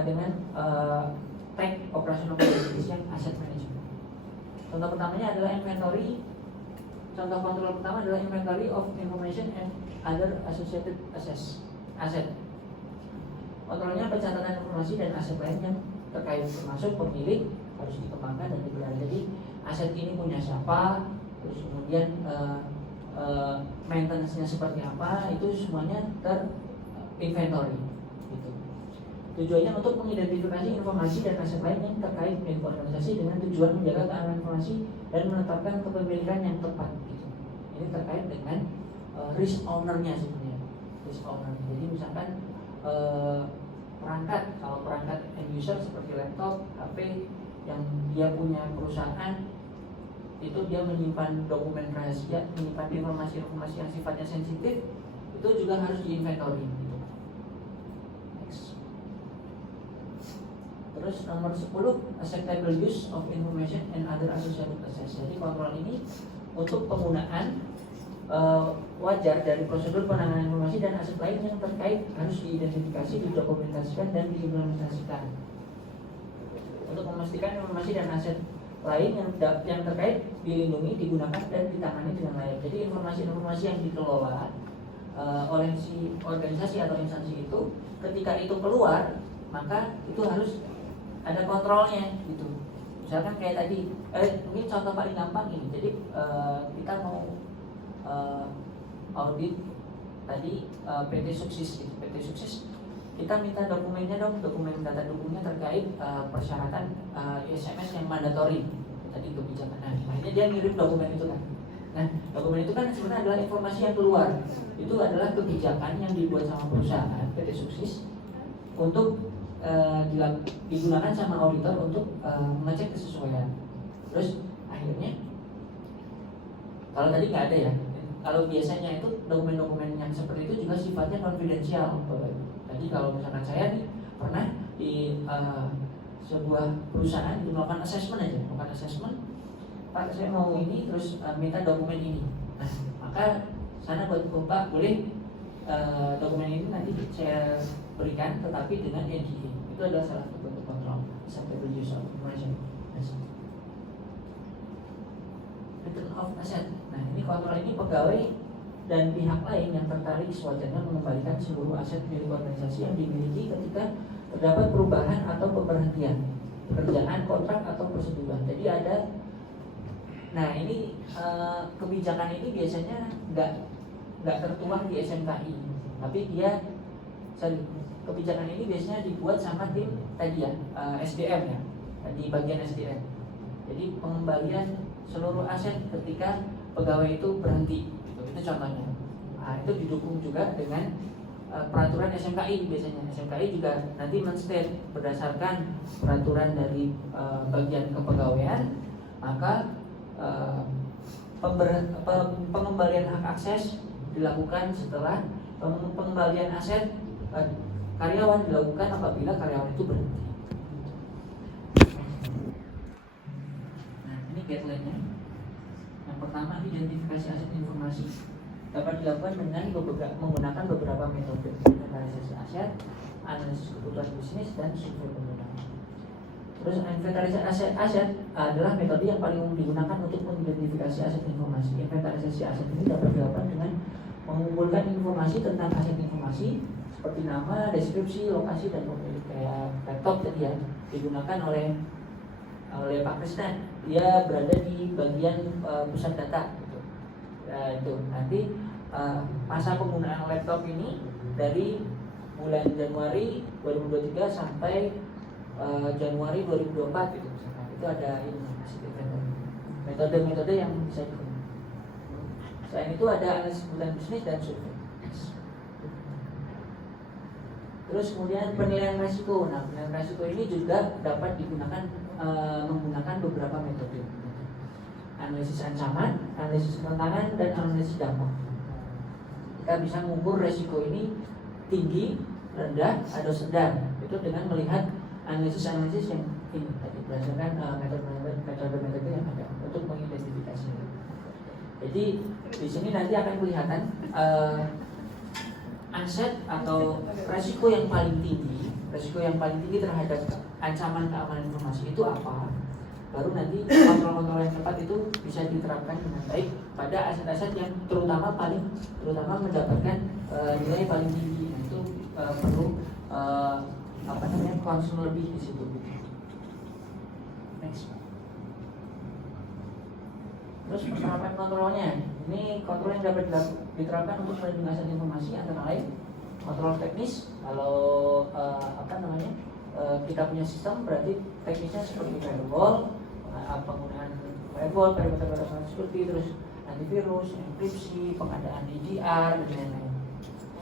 dengan tag operational capabilities yang asset management. Contoh pertamanya adalah inventory. Contoh kontrol pertama adalah inventory of information and other associated asset. Kontrolnya pencatatan informasi dan aset lain yang terkait, termasuk pemilik harus dikembangkan dan dipelihara. Jadi aset ini punya siapa, terus kemudian maintenance-nya seperti apa, itu semuanya ter-inventory gitu. Tujuannya untuk mengidentifikasi informasi dan aset lain yang terkait milik organisasi dengan tujuan menjaga keamanan informasi dan menetapkan kepemilikan yang tepat gitu. Ini terkait dengan risk owner-nya sebenarnya. Risk owner. Jadi misalkan perangkat, kalau perangkat end user seperti laptop, HP yang dia punya perusahaan, itu dia menyimpan dokumen rahasia, menyimpan informasi-informasi yang sifatnya sensitif, itu juga harus diinventory gitu. Next. Terus nomor 10, acceptable use of information and other associated assets. Jadi kontrol ini untuk penggunaan wajar dari prosedur penanganan informasi dan aset lain yang terkait harus diidentifikasi, didokumentasikan, dan diimplementasikan untuk memastikan informasi dan aset lain yang terkait dilindungi, digunakan, dan ditangani dengan layak. Jadi informasi-informasi yang dikelola oleh si organisasi atau instansi itu, ketika itu keluar, maka itu harus ada kontrolnya gitu. Misalkan kayak tadi, mungkin contoh paling gampang ini. Jadi kita mau audit tadi PT Sukses gitu. PT Sukses kita minta dokumennya dong, dokumen data dukungnya terkait persyaratan SMS yang mandatori tadi kebijakan. Nah, akhirnya dia ngirim dokumen itu kan. Nah, dokumen itu kan sebenarnya adalah informasi yang keluar. Itu adalah kebijakan yang dibuat sama perusahaan PT Sukses untuk digunakan sama auditor untuk mengecek kesesuaian. Terus akhirnya kalau tadi nggak ada ya. Kalau biasanya itu dokumen-dokumen yang seperti itu juga sifatnya konfidensial. Jadi kalau misalkan saya nih pernah di sebuah perusahaan melakukan assessment aja, melakukan assessment, Pak saya mau ini terus minta dokumen ini. Nah maka sana buat Pak boleh dokumen ini nanti saya berikan, tetapi dengan NDA. Itu adalah salah satu bentuk kontrol, acceptable use of information. Return of asset. Nah ini kontrol ini pegawai dan pihak lain yang tertarik sewajarnya mengembalikan seluruh aset milik organisasi yang dimiliki ketika terdapat perubahan atau pemberhentian pekerjaan, kontrak, atau persetujuan. Jadi ada, nah ini kebijakan ini biasanya nggak tertuang di SMKI, tapi dia kebijakan ini biasanya dibuat sama tim tadi ya, SDM ya, di bagian SDM. Jadi pengembalian seluruh aset ketika pegawai itu berhenti gitu. Itu contohnya. Nah, itu didukung juga dengan peraturan SMKI biasanya. SMKI juga nanti men-state berdasarkan peraturan dari bagian kepegawaian, maka pengembalian hak akses dilakukan setelah pengembalian aset karyawan dilakukan apabila karyawan itu berhenti. Nah, ini guideline-nya. Yang pertama, identifikasi aset informasi dapat dilakukan dengan menggunakan beberapa metode: inventarisasi aset, analisis kebutuhan bisnis, dan survei penggunaan. Terus inventarisasi aset adalah metode yang paling umum digunakan untuk mengidentifikasi aset informasi. Inventarisasi aset ini dapat dilakukan dengan mengumpulkan informasi tentang aset informasi seperti nama, deskripsi, lokasi, dan pemilik. Kayak laptop tadi ya, digunakan oleh Pak Krisna. Dia berada di bagian pusat data gitu. Itu nanti masa penggunaan laptop ini dari bulan Januari 2023 sampai Januari 2024 gitu. Itu ada ini metode-metode yang bisa digunakan. Selain itu ada analisis kebutuhan bisnis dan survei. Terus kemudian penilaian risiko. Nah, penilaian risiko ini juga dapat digunakan menggunakan beberapa metode. Analisis ancaman, analisis tantangan, dan analisis dampak. Kita bisa mengukur risiko ini tinggi, rendah, atau sedang. Itu dengan melihat analisis yang ini tadi berdasarkan metode-metode yang ada untuk mengidentifikasinya. Jadi di sini nanti akan kelihatan aset atau risiko yang paling tinggi Resiko yang paling tinggi terhadap ancaman keamanan informasi itu apa? Baru nanti kontrol-kontrol yang tepat itu bisa diterapkan dengan baik pada aset-aset yang terutama mendapatkan nilai paling tinggi. Nah, itu perlu concern lebih di situ. Next. Terus penerapan kontrolnya, ini kontrol yang dapat diterapkan untuk melindungi aset informasi antara lain kontrol teknis. Kalau kita punya sistem berarti teknisnya seperti firewall, penggunaan firewall, perimeter security, terus antivirus, enkripsi, pengadaan EDR dan lain-lain.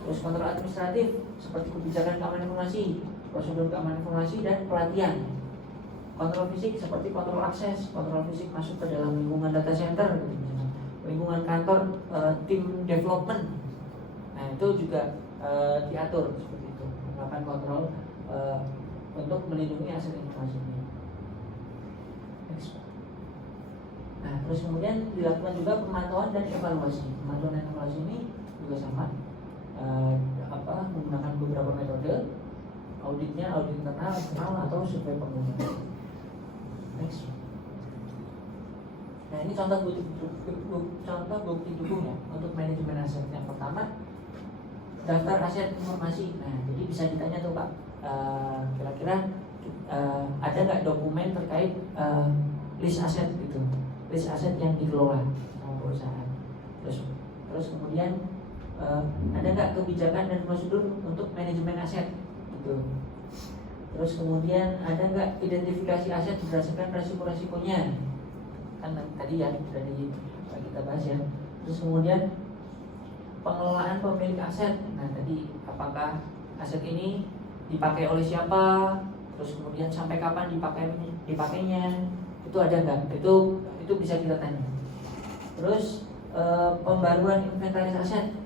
Terus kontrol administratif seperti kebijakan keamanan informasi, prosedur keamanan informasi dan pelatihan. Kontrol fisik seperti kontrol akses, kontrol fisik masuk ke dalam lingkungan data center, lingkungan kantor, tim development. Nah itu juga diatur seperti itu, melakukan kontrol untuk melindungi aset informasi ini. Nah terus kemudian dilakukan juga pemantauan dan evaluasi. Pemantauan dan evaluasi ini juga sama, menggunakan beberapa metode. Auditnya audit internal, eksternal atau survei pengguna. Next. Nah ini contoh bukti dukung ya untuk manajemen aset. Yang pertama daftar aset informasi. Nah jadi bisa ditanya tuh Pak, kira-kira ada nggak dokumen terkait list aset gitu, list aset yang dikelola sama perusahaan. Terus kemudian ada nggak kebijakan dan prosedur untuk manajemen aset gitu. Terus kemudian ada nggak identifikasi aset berdasarkan resiko-resikonya, kan tadi ya sudah kita bahas ya. Terus kemudian pengelolaan pemilik aset. Nah tadi apakah aset ini dipakai oleh siapa, terus kemudian sampai kapan dipakainya, itu ada nggak? Itu bisa kita tanya. Terus pembaruan inventaris aset.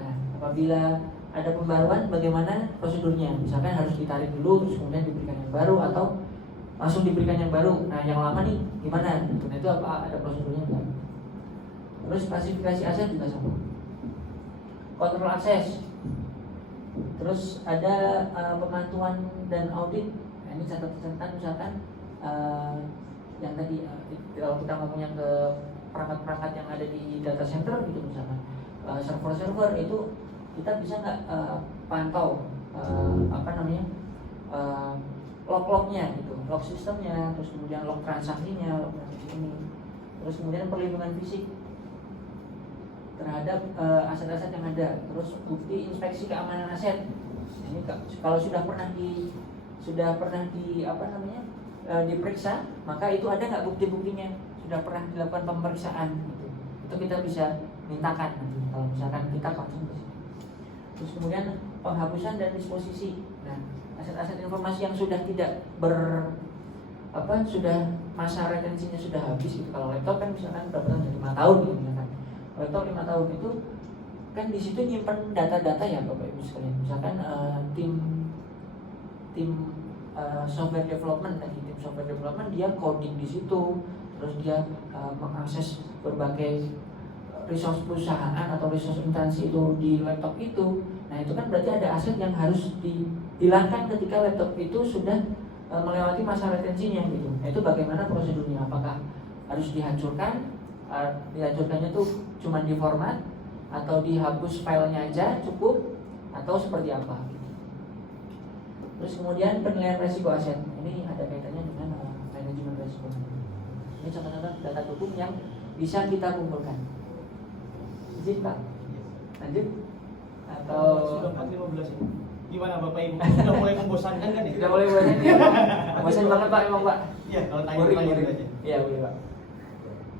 Nah apabila ada pembaruan, bagaimana prosedurnya? Misalkan harus ditarik dulu, terus kemudian diberikan yang baru, atau langsung diberikan yang baru. Nah yang lama nih gimana? Nah, itu apa? Ada prosedurnya enggak? Terus klasifikasi aset juga sama. Kontrol akses. Terus ada pemantauan dan audit. Nah, ini catatan misalkan yang tadi kalau kita ngomongnya ke perangkat-perangkat yang ada di data center gitu misalkan, server-server itu kita bisa nggak pantau log-lognya gitu, log sistemnya, terus kemudian log transaksinya, log transaksi ini, terus kemudian perlindungan fisik terhadap aset-aset yang ada, terus bukti inspeksi keamanan aset. Ini kalau sudah pernah diperiksa, maka itu ada nggak bukti-buktinya, sudah pernah dilakukan pemeriksaan gitu. Itu kita bisa mintakan nanti kalau misalkan kita konsumsi. Terus kemudian penghapusan dan disposisi. Nah, aset-aset informasi yang sudah tidak sudah masa retensinya sudah habis gitu. Kalau laptop kan misalkan berapa tahun, 5 tahun gitu misalkan. Laptop 5 tahun itu kan di situ nyimpan data-data ya Bapak Ibu sekalian. Misalkan tim software development dia coding di situ, terus dia mengakses berbagai resource perusahaan atau resource instansi itu di laptop itu. Nah itu kan berarti ada aset yang harus dihilangkan ketika laptop itu sudah melewati masa retensinya gitu. Nah itu bagaimana prosedurnya? Apakah harus dihancurkan? Dihancurkannya tuh cuma di format atau dihapus filenya aja cukup, atau seperti apa? Terus kemudian penilaian resiko aset. Ini ada kaitannya dengan manajemen resiko. Ini contoh-contoh data dukung yang bisa kita kumpulkan. Izin Pak, lanjut atau sudah 4:15 ini. Gimana Bapak Ibu? Sudah mulai membosankan kan ya? Sudah mulai membosankan. Bosan banget Pak emang Pak. Iya, kalau tanya aja. Iya, Iya boleh Pak.